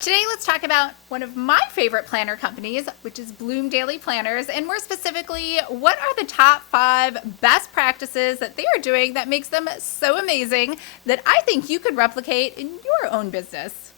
Today, let's talk about one of my favorite planner companies, which is Bloom Daily Planners, and more specifically, what are the top 5 best practices that they are doing that makes them so amazing that I think you could replicate in your own business.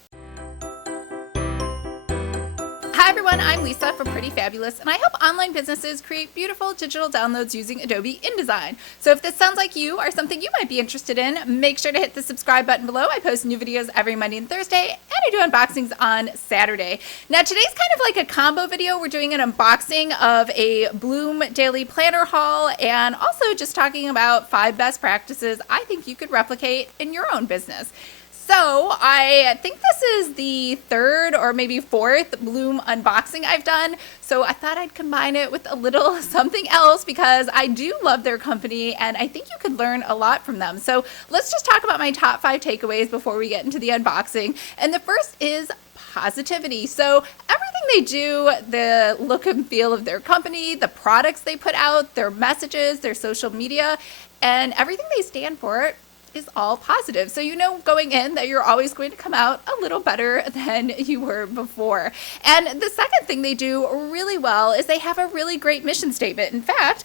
Hi everyone, I'm Lisa from Pretty Fabulous, and I help online businesses create beautiful digital downloads using Adobe InDesign. So if this sounds like you or something you might be interested in, make sure to hit the subscribe button below. I post new videos every Monday and Thursday, and I do unboxings on Saturday. Now today's kind of like a combo video. We're doing an unboxing of a Bloom Daily Planner haul, and also just talking about 5 best practices I think you could replicate in your own business. So I think this is the 3rd or maybe 4th Bloom unboxing I've done. So I thought I'd combine it with a little something else because I do love their company and I think you could learn a lot from them. So let's just talk about my top 5 takeaways before we get into the unboxing. And the first is positivity. So everything they do, the look and feel of their company, the products they put out, their messages, their social media, and everything they stand for is all positive. So you know going in that you're always going to come out a little better than you were before. And the second thing they do really well is they have a really great mission statement. In fact,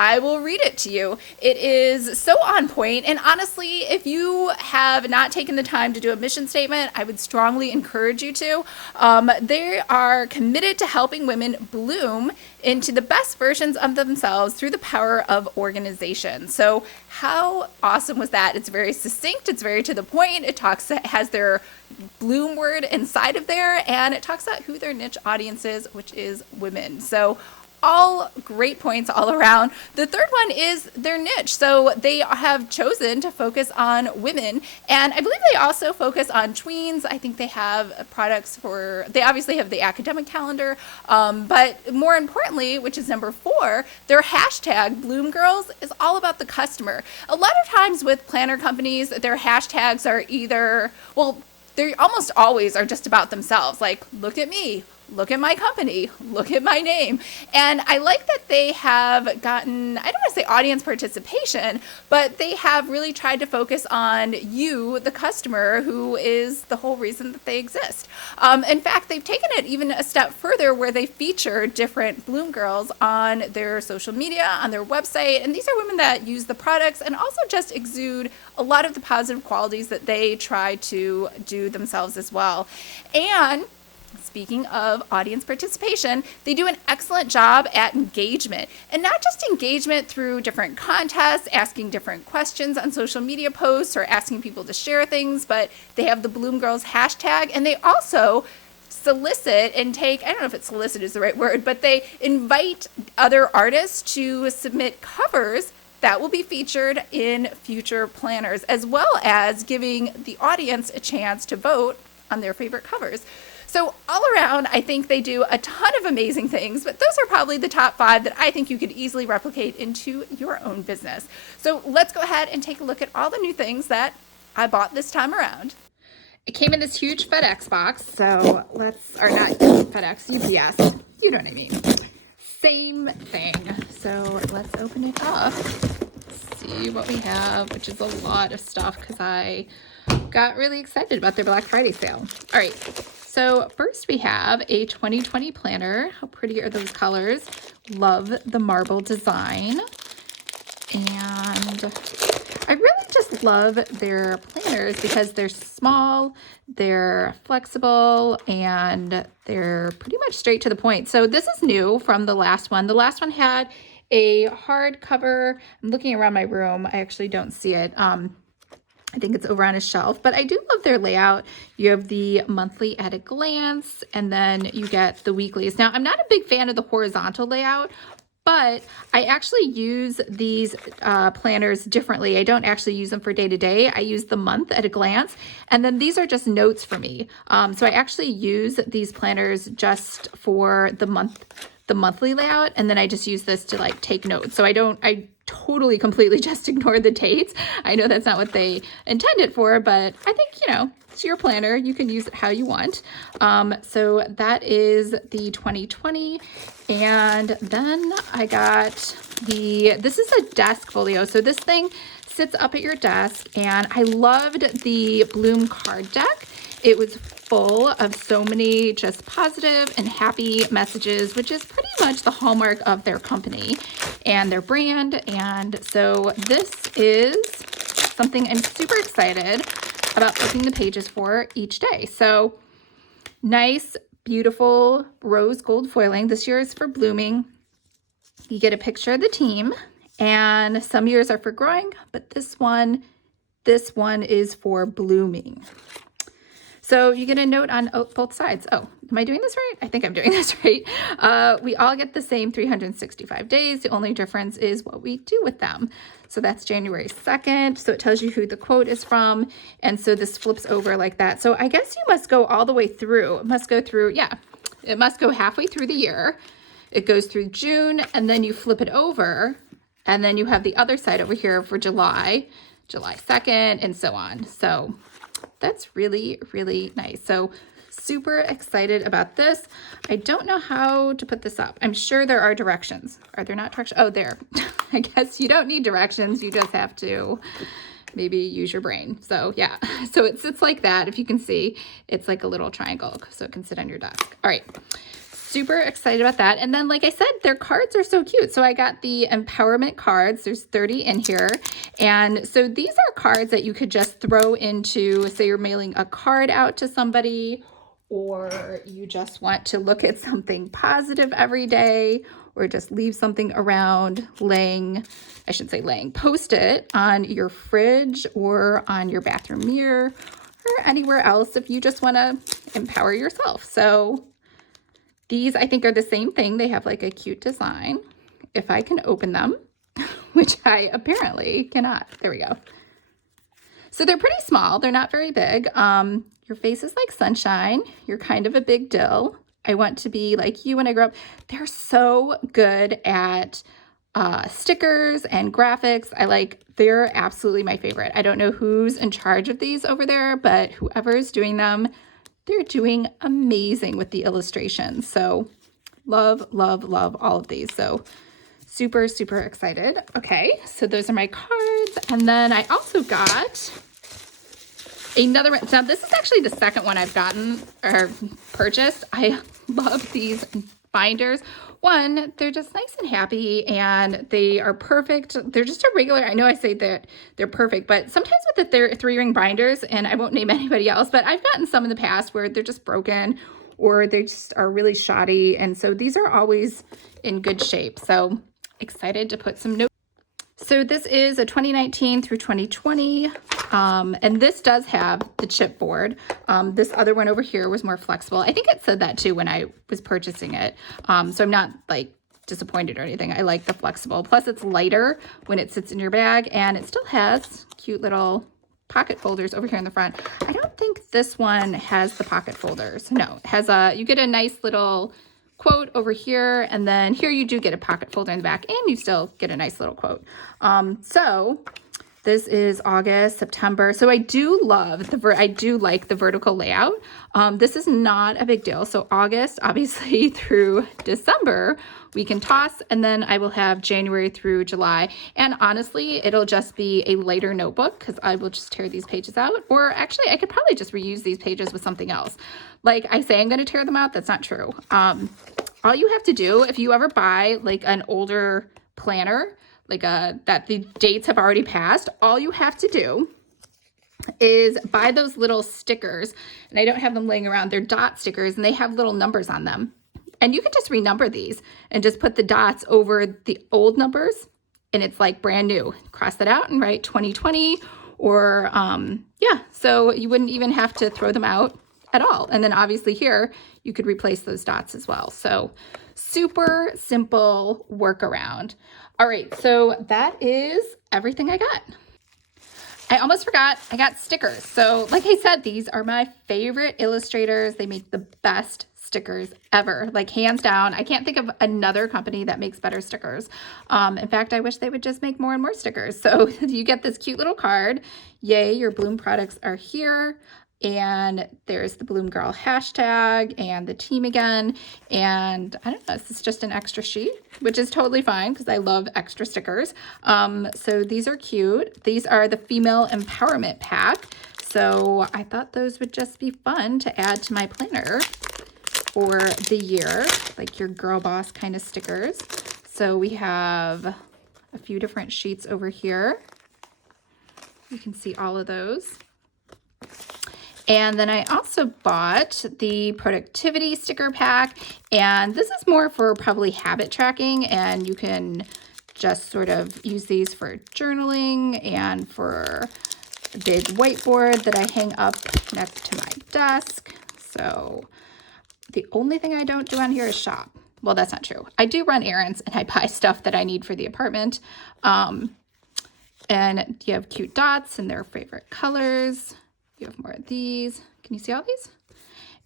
I will read it to you. It is so on point, and honestly, if you have not taken the time to do a mission statement, I would strongly encourage you to. They are committed to helping women bloom into the best versions of themselves through the power of organization. So how awesome was that? It's very succinct, it's very to the point. It has their bloom word inside of there, and it talks about who their niche audience is, which is women. So all great points all around. The third one is their niche. So they have chosen to focus on women, and I believe they also focus on tweens. I think they have products they obviously have the academic calendar, but more importantly, which is number 4, their hashtag Bloom Girls is all about the customer. A lot of times with planner companies, their hashtags are either, well, they almost always are just about themselves. Like, look at me, look at my company, look at my name. And I like that they have gotten, I don't want to say audience participation, but they have really tried to focus on you, the customer, who is the whole reason that they exist. In fact, they've taken it even a step further where they feature different Bloom Girls on their social media, on their website. And these are women that use the products and also just exude a lot of the positive qualities that they try to do themselves as well. And speaking of audience participation, they do an excellent job at engagement, and not just engagement through different contests, asking different questions on social media posts or asking people to share things, but they have the Bloom Girls hashtag, and they also solicit and take, I don't know if it's solicit is the right word, but they invite other artists to submit covers that will be featured in future planners, as well as giving the audience a chance to vote on their favorite covers. So all around, I think they do a ton of amazing things, but those are probably the top 5 that I think you could easily replicate into your own business. So let's go ahead and take a look at all the new things that I bought this time around. It came in this huge FedEx box, so or not FedEx, UPS, you know what I mean. Same thing. So let's open it up, see what we have, which is a lot of stuff because I got really excited about their Black Friday sale. All right. So first we have a 2020 planner. How pretty are those colors? Love the marble design. And I really just love their planners because they're small, they're flexible, and they're pretty much straight to the point. So this is new from the last one. The last one had a hard cover. I'm looking around my room. I actually don't see it. I think it's over on a shelf, but I do love their layout. You have the monthly at a glance, and then you get the weeklies. Now, I'm not a big fan of the horizontal layout, but I actually use these planners differently. I don't actually use them for day to day. I use the month at a glance, and then these are just notes for me. So I actually use these planners just for the monthly layout, and then I just use this to like take notes. So I totally completely just ignore the dates. I know that's not what they intend it for, but I think, you know, it's your planner. You can use it how you want. So that is the 2020. And then I got this is a desk folio. So this thing sits up at your desk, and I loved the Bloom card deck. It was full of so many just positive and happy messages, which is pretty much the hallmark of their company and their brand. And so this is something I'm super excited about flipping the pages for each day. So nice, beautiful rose gold foiling. This year is for blooming. You get a picture of the team, and some years are for growing, but this one is for blooming. So you get a note on both sides. Oh, am I doing this right? I think I'm doing this right. We all get the same 365 days. The only difference is what we do with them. So that's January 2nd. So it tells you who the quote is from. And so this flips over like that. So I guess you must go all the way through. It must go through, yeah, it must go halfway through the year. It goes through June, and then you flip it over. And then you have the other side over here for July 2nd, and so on. So that's really, really nice. So super excited about this. I don't know how to put this up. I'm sure there are directions. Are there not directions? Oh, there. I guess you don't need directions. You just have to maybe use your brain. So yeah, so it sits like that. If you can see, it's like a little triangle, so it can sit on your desk. All right. Super excited about that. And then, like I said, their cards are so cute. So I got the empowerment cards. There's 30 in here. And so these are cards that you could just throw into, say you're mailing a card out to somebody, or you just want to look at something positive every day, or just leave something around post it on your fridge or on your bathroom mirror or anywhere else if you just want to empower yourself. So these, I think, are the same thing. They have like a cute design. If I can open them, which I apparently cannot. There we go. So they're pretty small. They're not very big. Your face is like sunshine. You're kind of a big deal. I want to be like you when I grow up. They're so good at stickers and graphics. They're absolutely my favorite. I don't know who's in charge of these over there, but whoever is doing them, they're doing amazing with the illustrations. So love, love, love all of these. So super, super excited. Okay, so those are my cards. And then I also got another one. Now this is actually the second one I've gotten or purchased. I love these binders. One, they're just nice and happy, and they are perfect. They're just a regular, I know I say that they're perfect, but sometimes with the 3-ring binders, and I won't name anybody else, but I've gotten some in the past where they're just broken or they just are really shoddy. And so these are always in good shape. So excited to put some notes. So this is a 2019 through 2020, and this does have the chipboard. This other one over here was more flexible. I think it said that too when I was purchasing it. So I'm not like disappointed or anything. I like the flexible. Plus it's lighter when it sits in your bag, and it still has cute little pocket folders over here in the front. I don't think this one has the pocket folders. No, it has you get a nice little quote over here, and then here you do get a pocket folder in the back, and you still get a nice little quote. So this is August, September. So I do love I do like the vertical layout. This is not a big deal. So August, obviously, through December, we can toss, and then I will have January through July. And honestly, it'll just be a lighter notebook because I will just tear these pages out. Or actually, I could probably just reuse these pages with something else. Like I say, I'm going to tear them out. That's not true. All you have to do, if you ever buy like an older planner, like that the dates have already passed, all you have to do is buy those little stickers. And I don't have them laying around. They're dot stickers, and they have little numbers on them. And you can just renumber these and just put the dots over the old numbers, and it's like brand new. Cross that out and write 2020, or yeah, so you wouldn't even have to throw them out at all. And then obviously here you could replace those dots as well. So super simple workaround. All right, so that is everything I got. I almost forgot, I got stickers. So like I said, these are my favorite illustrators. They make the best stickers ever, like hands down. I can't think of another company that makes better stickers. In fact, I wish they would just make more and more stickers. So you get this cute little card. Yay, your Bloom products are here. And there's the Bloom Girl hashtag and the team again. And I don't know, this is just an extra sheet, which is totally fine because I love extra stickers. So these are cute. These are the female empowerment pack. So I thought those would just be fun to add to my planner for the year, like your girl boss kind of stickers. So we have a few different sheets over here. You can see all of those. And then I also bought the productivity sticker pack, and this is more for probably habit tracking, and you can just sort of use these for journaling and for a big whiteboard that I hang up next to my desk. So the only thing I don't do on here is shop. Well, that's not true. I do run errands and I buy stuff that I need for the apartment. And you have cute dots and their favorite colors. You have more of these. Can you see all these?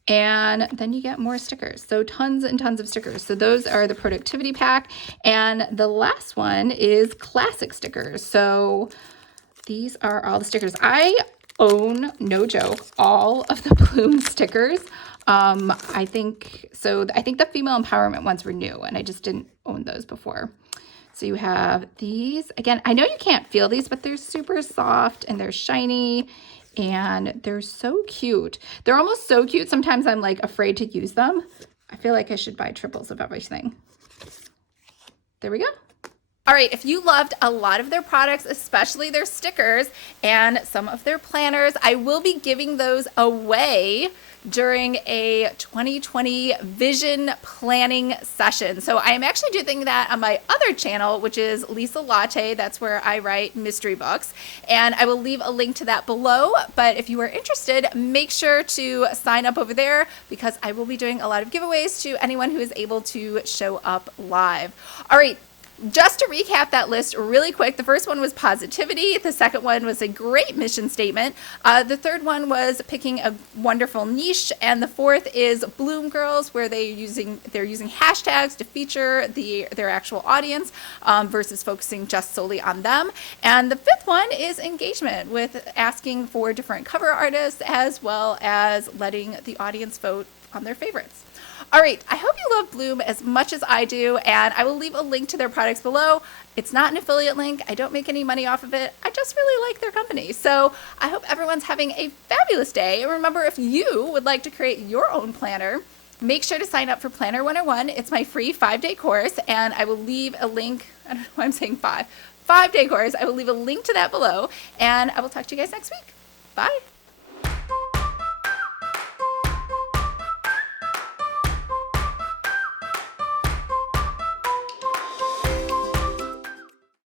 And then you get more stickers. So tons and tons of stickers. So those are the productivity pack. And the last one is classic stickers. So these are all the stickers. I own, no joke, all of the Bloom stickers. I think the female empowerment ones were new and I just didn't own those before. So you have these. Again, I know you can't feel these, but they're super soft and they're shiny and they're so cute. They're almost so cute. Sometimes I'm like afraid to use them. I feel like I should buy triples of everything. There we go. All right, if you loved a lot of their products, especially their stickers and some of their planners, I will be giving those away during a 2020 vision planning session. So I am actually doing that on my other channel, which is Lisa Latte. That's where I write mystery books. And I will leave a link to that below. But if you are interested, make sure to sign up over there because I will be doing a lot of giveaways to anyone who is able to show up live. All right. Just to recap that list really quick, the first one was positivity. The second one was a great mission statement. The third one was picking a wonderful niche. And the fourth is Bloom Girls, where they're using hashtags to feature their actual audience versus focusing just solely on them. And the fifth one is engagement, with asking for different cover artists as well as letting the audience vote on their favorites. All right, I hope you love Bloom as much as I do, and I will leave a link to their products below. It's not an affiliate link. I don't make any money off of it. I just really like their company. So I hope everyone's having a fabulous day. And remember, if you would like to create your own planner, make sure to sign up for Planner 101. It's my free 5-day course, and I will leave a link. I don't know why I'm saying 5-day course. I will leave a link to that below, and I will talk to you guys next week. Bye.